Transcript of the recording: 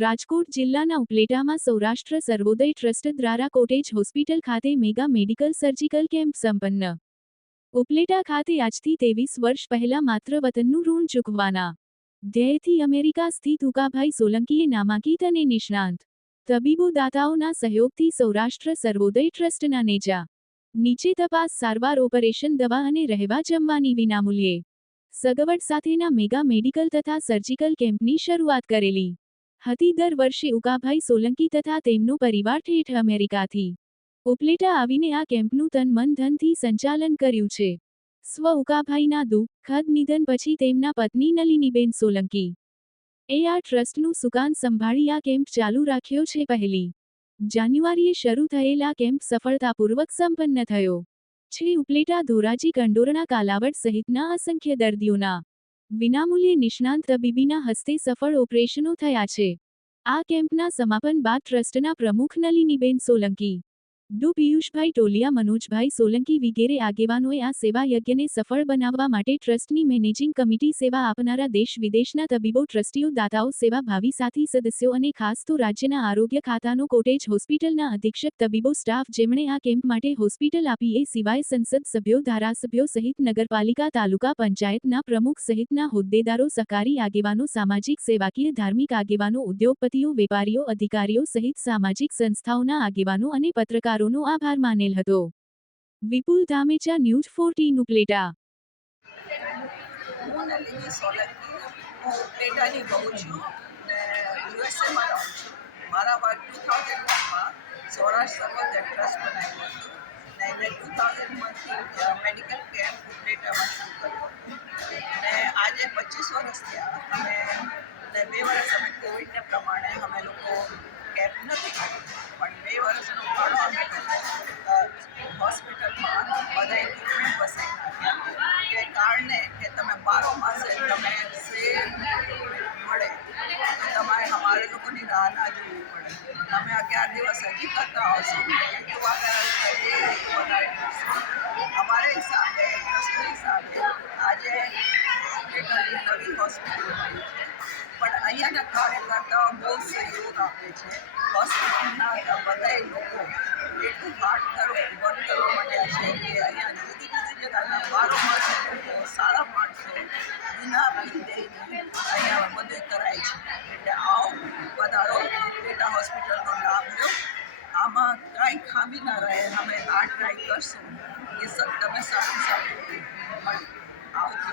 રાજકોટ જિલ્લાના ઉપલેટામાં સૌરાષ્ટ્ર સર્વોદય ટ્રસ્ટ દ્વારા cottage hospital ખાતે મેગા મેડિકલ સર્જિકલ કેમ્પ સંપન્ન. ઉપલેટા ખાતે આજથી 23 વર્ષ પહેલા માત્ર વતનનું ઋણ ચૂકવવાના ધ્યેયથી અમેરિકા સ્થિત ઉકાભાઈ સોલંકીએ નામાંકિત અને નિષ્ણાંત તબીબો દાતાઓના સહયોગથી સૌરાષ્ટ્ર સર્વોદય ટ્રસ્ટના નેજા નીચે તપાસ, સારવાર, ઓપરેશન, દવા અને રહેવા જમવાની વિનામૂલ્યે સગવડ સાથેના મેગા મેડિકલ તથા સર્જિકલ કેમ્પની શરૂઆત કરેલી હતી. દર વર્ષે ઉકાભાઈ સોલંકી તથા તેમનો પરિવાર ઠેઠ અમેરિકાથી ઉપલેટા આવીને આ કેમ્પનું તન મન ધનથી સંચાલન કર્યું છે. સ્વ ઉકાભાઈના દુઃખદ નિધન પછી તેમના પત્ની નલિનીબેન સોલંકી એ આ ટ્રસ્ટનું સુકાન સંભાળી આ કેમ્પ ચાલુ રાખ્યો છે. પહેલી જાન્યુઆરીએ શરૂ થયેલ આ કેમ્પ સફળતાપૂર્વક સંપન્ન થયો છે. ઉપલેટા, ધોરાજી, કંડોરણા, કાલાવડ સહિતના અસંખ્ય દર્દીઓના વિનામૂલ્યે નિષ્ણાંત તબીબીના હસ્તે સફળ ઓપરેશનો થયા છે. આ કેમ્પના સમાપન બાદ ટ્રસ્ટના પ્રમુખ નલિનીબેન સોલંકી, ડો. પિયુષભાઈ ટોલિયા, મનોજભાઈ સોલંકી વિગેરે આગેવાનોએ આ સેવા યજ્ઞને સફળ બનાવવા માટે ટ્રસ્ટની મેનેજિંગ કમિટી, સેવા આપનારા દેશ વિદેશના તબીબો, ટ્રસ્ટીઓ, દાતાઓ, સેવાભાવી સાથી સદસ્યો અને ખાસ તો રાજ્યના આરોગ્ય ખાતાનો કોટેજ હોસ્પિટલના અધિક્ષક તબીબો સ્ટાફ જેમણે આ કેમ્પ માટે હોસ્પિટલ આપી એ સિવાય સંસદ સભ્યો, ધારાસભ્યો સહિત નગરપાલિકા, તાલુકા પંચાયતના પ્રમુખ સહિતના હોદ્દેદારો, સહકારી આગેવાનો, સામાજિક સેવાકીય ધાર્મિક આગેવાનો, ઉદ્યોગપતિઓ, વેપારીઓ, અધિકારીઓ સહિત સામાજિક સંસ્થાઓના આગેવાનો અને પત્રકારોનો આભાર માનેલ હતો. વિપુલ ધામેચા, ન્યૂઝ 14 ઉપલેટા. હું નલિની સોલંકી, હું ઉપલેટાની બહુ છું ને યુએસએમાં રહું છું. મારા બાદ 2001માં સૌરાષ્ટ્ર સર્વોદય ટ્રસ્ટ બનાવ્યું હતું ને એને 2001થી મેડિકલ કેમ્પ ઉપલેટામાં શરૂ કર્યો હતો ને આજે 25 વર્ષ થયા. અમે 2 વર્ષ અમે કોવિડને પ્રમાણે અમે લોકો કેમ્પ નથી કર્યું, પણ 2 વર્ષનો ફાળો અમે હોસ્પિટલમાં બધા ઇક્વિપમેન્ટ વસાવી નાખ્યા કે કારણે કે તમે 12 માસે તમે સેમ મળે તો તમારે અમારે લોકોની રાહ ના જોવી પડે. તમે 11 દિવસ હજી કરતા હશો એટલું વધારે અમારે હિસાબે, ટ્રસ્ટના હિસાબે આજે નવી હોસ્પિટલ બની છે, પણ અહીંયાના કાર્યકર્તાઓ બહુ સહયોગ આપે છે. હોસ્પિટલના બધા લોકો એટલું વર્ક કરવા માંડ્યા છે કે અહીંયા જુદી જુદી જગ્યાના 12 માસે લોકો, સારા માણસો વિના ફી દઈને અહીંયા બધું કરાય છે. એટલે આવો વધારો ઉપલેટા હોસ્પિટલનો લાભ લો. આમાં કાંઈ ખામી ના રહે. અમે આ ટ્રાય કરશું કે તમે સારું સારું મળે. આવજો.